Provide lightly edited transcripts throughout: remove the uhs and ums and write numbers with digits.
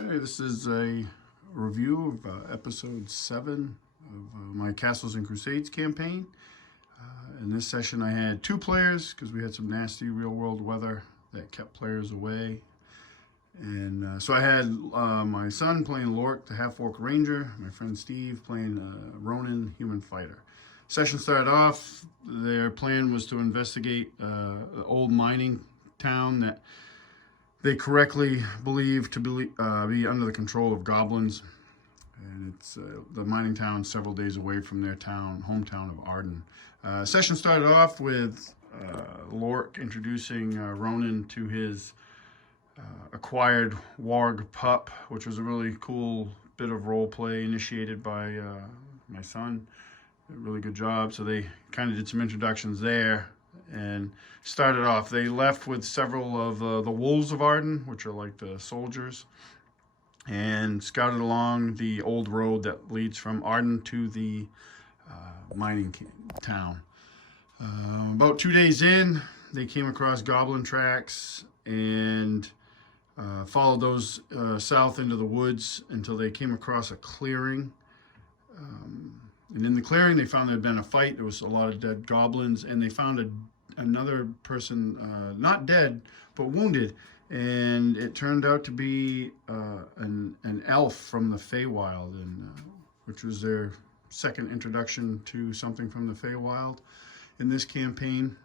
Okay, this is a review of episode 7 of my Castles and Crusades campaign. In this session I had 2 players because we had some nasty real world weather that kept players away. And so I had my son playing Lork, the half-orc ranger, my friend Steve playing Rhonin, human fighter. Session started off, their plan was to investigate an old mining town that they correctly believe to be under the control of goblins. And it's the mining town several days away from their hometown of Arden. Session started off with Lork introducing Rhonin to his acquired warg pup, which was a really cool bit of role play initiated by my son. A really good job. So they kind of did some introductions there and started off. They left with several of the Wolves of Arden, which are like the soldiers, and scouted along the old road that leads from Arden to the mining town. About 2 days in, they came across goblin tracks and followed those south into the woods until they came across a clearing. And in the clearing, they found there had been a fight. There was a lot of dead goblins, and they found another person, not dead, but wounded. And it turned out to be an elf from the Feywild, which was their second introduction to something from the Feywild in this campaign.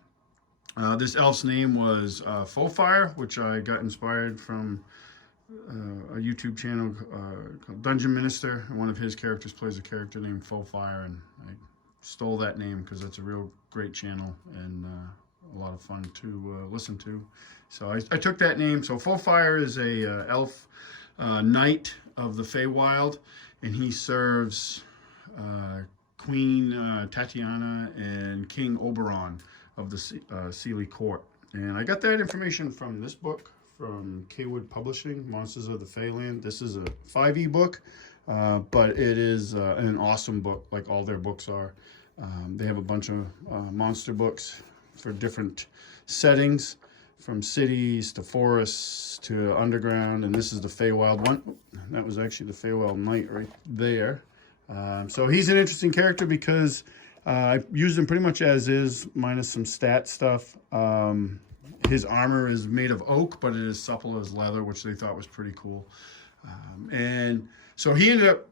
This elf's name was Fofire, which I got inspired from a YouTube channel called Dungeon Minister. And one of his characters plays a character named Fofire, and I stole that name because it's a real great channel and a lot of fun to listen to. So I took that name. So Fofire is a elf knight of the Feywild, and he serves Queen Tatiana and King Oberon of the Sealy Court. And I got that information from this book from Kwood Publishing, Monsters of the Feyland. This is a 5e book, but it is an awesome book, like all their books are. They have a bunch of monster books for different settings, from cities to forests to underground, and this is the Feywild one. That was actually the Feywild Knight right there. So he's an interesting character because I used him pretty much as is, minus some stat stuff. His armor is made of oak, but it is supple as leather, which they thought was pretty cool. And so he ended up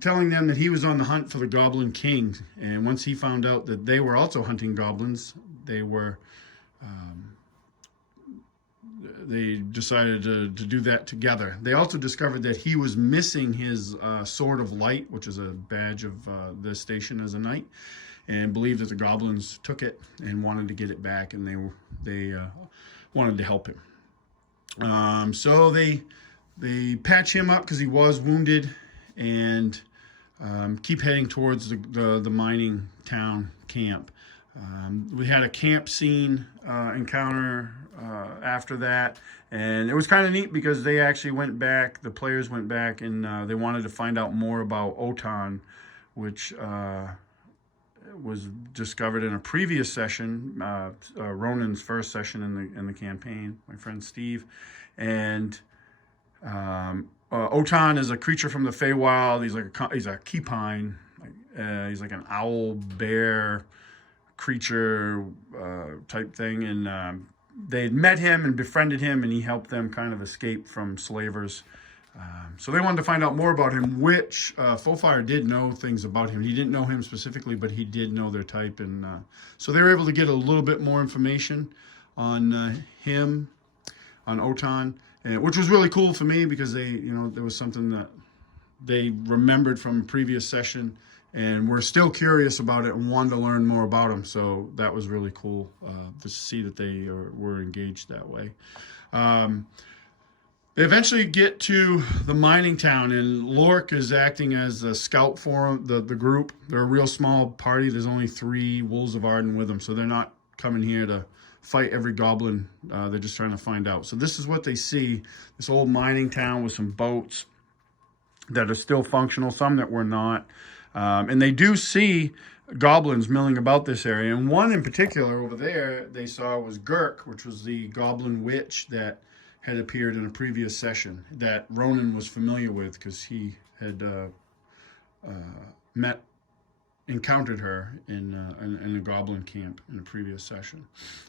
telling them that he was on the hunt for the Goblin King. And once he found out that they were also hunting goblins, they decided to do that together. They also discovered that he was missing his Sword of Light, which is a badge of the station as a knight, and believed that the goblins took it and wanted to get it back, and they wanted to help him. So they patch him up because he was wounded, and keep heading towards the mining town camp. We had a camp scene encounter after that, and it was kind of neat because they actually went back, the players went back, and they wanted to find out more about Otan, which was discovered in a previous session, Rhonin's first session in the campaign, my friend Steve. And Otan is a creature from the Feywild. He's a keepine. He's like an owl bear creature type thing, and they had met him and befriended him, and he helped them kind of escape from slavers. So they wanted to find out more about him, which Fofire did know things about him. He didn't know him specifically, but he did know their type, and so they were able to get a little bit more information on him, on Otan, which was really cool for me because there was something that they remembered from a previous session, and we're still curious about it and wanted to learn more about him. So that was really cool to see that they were engaged that way. They eventually get to the mining town, and Lork is acting as a scout for the group. They're a real small party. There's only 3 Wolves of Arden with them, so they're not coming here to fight every goblin. They're just trying to find out. So this is what they see, this old mining town with some boats that are still functional, some that were not. And they do see goblins milling about this area. And one in particular over there they saw was Gurk, which was the goblin witch that had appeared in a previous session that Rhonin was familiar with because he had encountered her in a goblin camp in a previous session.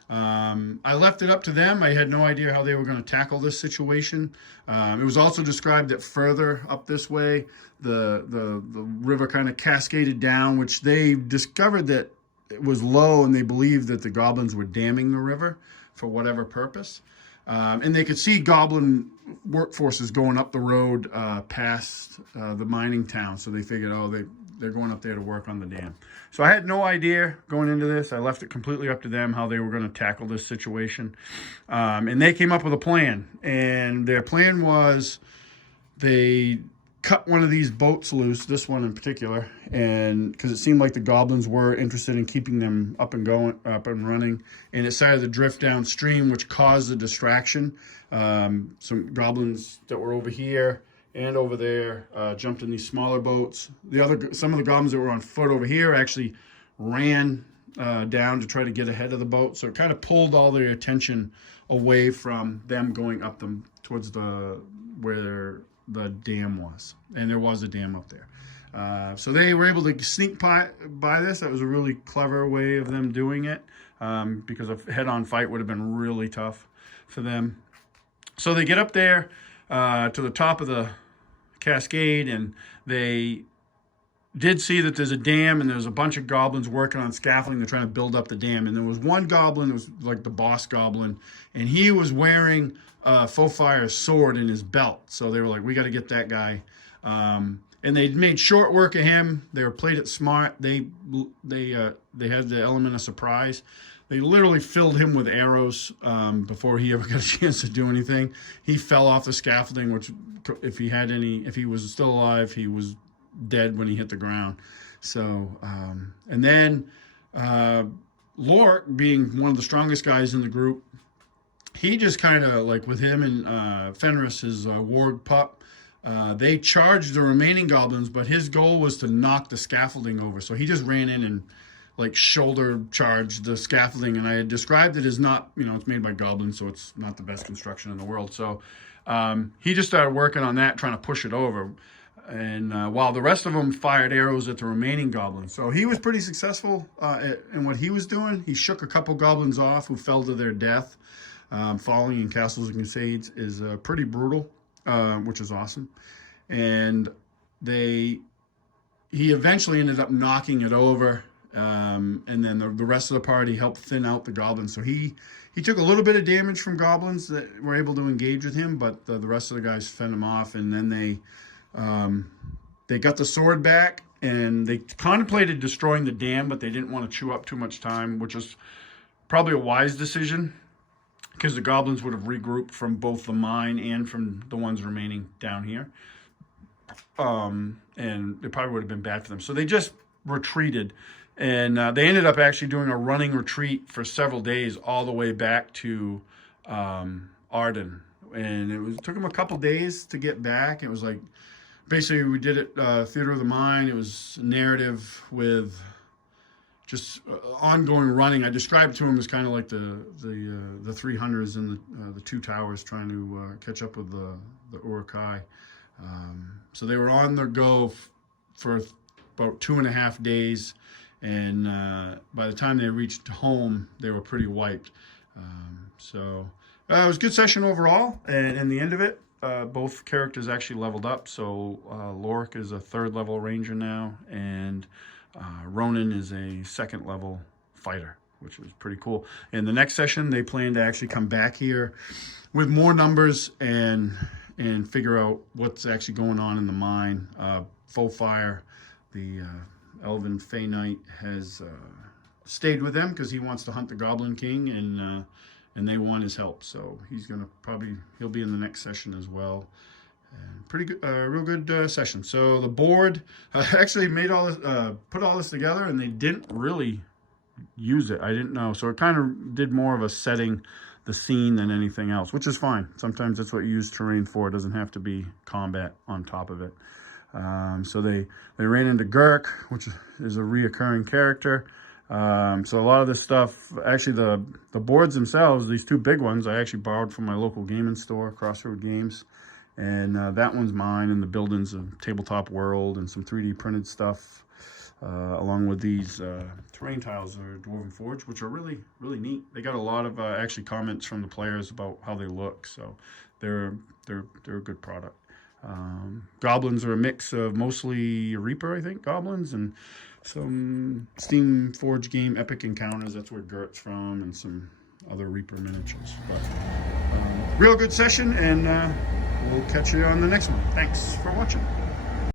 I left it up to them. I had no idea how they were going to tackle this situation. It was also described that further up this way, the river kind of cascaded down, which they discovered that it was low, and they believed that the goblins were damming the river for whatever purpose. And they could see goblin workforces going up the road past the mining town. So they figured, oh, they're going up there to work on the dam. So I had no idea going into this. I left it completely up to them how they were going to tackle this situation. And they came up with a plan. And their plan was they cut one of these boats loose, this one in particular, and because it seemed like the goblins were interested in keeping them up and running, and it decided to drift downstream, which caused a distraction. Some goblins that were over here and over there jumped in these smaller boats. Some of the goblins that were on foot over here actually ran down to try to get ahead of the boat, so it kind of pulled all their attention away from them going up them towards where the dam was, and there was a dam up there. So they were able to sneak by this. That was a really clever way of them doing it, because a head-on fight would have been really tough for them. So they get up there to the top of the cascade, and they did see that there's a dam, and there's a bunch of goblins working on scaffolding. They're trying to build up the dam, and there was one goblin that was like the boss goblin, and he was wearing Fofire's sword in his belt. So they were like, we got to get that guy. And they made short work of him. They played it smart. They had the element of surprise. They literally filled him with arrows before he ever got a chance to do anything. He fell off the scaffolding, which if he was still alive, he was dead when he hit the ground. So, and then Lork, being one of the strongest guys in the group, he just kind of, like with him and Fenris, his warg pup, they charged the remaining goblins, but his goal was to knock the scaffolding over. So he just ran in and like shoulder charged the scaffolding, and I had described it as not, it's made by goblins, so it's not the best construction in the world. So he just started working on that, trying to push it over. And while the rest of them fired arrows at the remaining goblins. So he was pretty successful in what he was doing. He shook a couple goblins off who fell to their death. Falling in Castles and Crusades is pretty brutal, which is awesome. And he eventually ended up knocking it over, and then the rest of the party helped thin out the goblins. So he took a little bit of damage from goblins that were able to engage with him, but the rest of the guys fended him off. And then they got the sword back, and they contemplated destroying the dam, but they didn't want to chew up too much time, which was probably a wise decision, because the goblins would have regrouped from both the mine and from the ones remaining down here. And it probably would have been bad for them. So they just retreated. And they ended up actually doing a running retreat for several days all the way back to Arden. And it took them a couple days to get back. It was like, basically we did it Theater of the Mind. It was narrative with just ongoing running. I described to him as kind of like the 300s and the two towers trying to catch up with the Urukai. So they were on their go for about 2.5 days, and by the time they reached home, they were pretty wiped. So it was a good session overall, and in the end of it, both characters actually leveled up. So Lork is a 3rd level ranger now, and Rhonin is a 2nd level fighter, which was pretty cool. In the next session, they plan to actually come back here with more numbers and figure out what's actually going on in the mine. Fofire, the Elven Fey Knight, has stayed with them because he wants to hunt the Goblin King, and they want his help. So he'll be in the next session as well. And pretty good, real good session. So the board actually made all this, put all this together, and they didn't really use it. I didn't know, so it kind of did more of a setting the scene than anything else, which is fine. Sometimes that's what you use terrain for. It doesn't have to be combat on top of it. So they ran into Gurk, which is a reoccurring character. So a lot of this stuff, actually the boards themselves, these two big ones, I actually borrowed from my local gaming store, Crossroad Games. And that one's mine, and the building's a Tabletop World and some 3D printed stuff, along with these terrain tiles that are Dwarven Forge, which are really, really neat. They got a lot of actually comments from the players about how they look, so they're a good product. Goblins are a mix of mostly Reaper, I think, goblins, and some Steam Forge game Epic Encounters. That's where Gert's from, and some other Reaper miniatures. But real good session, and we'll catch you on the next one. Thanks for watching.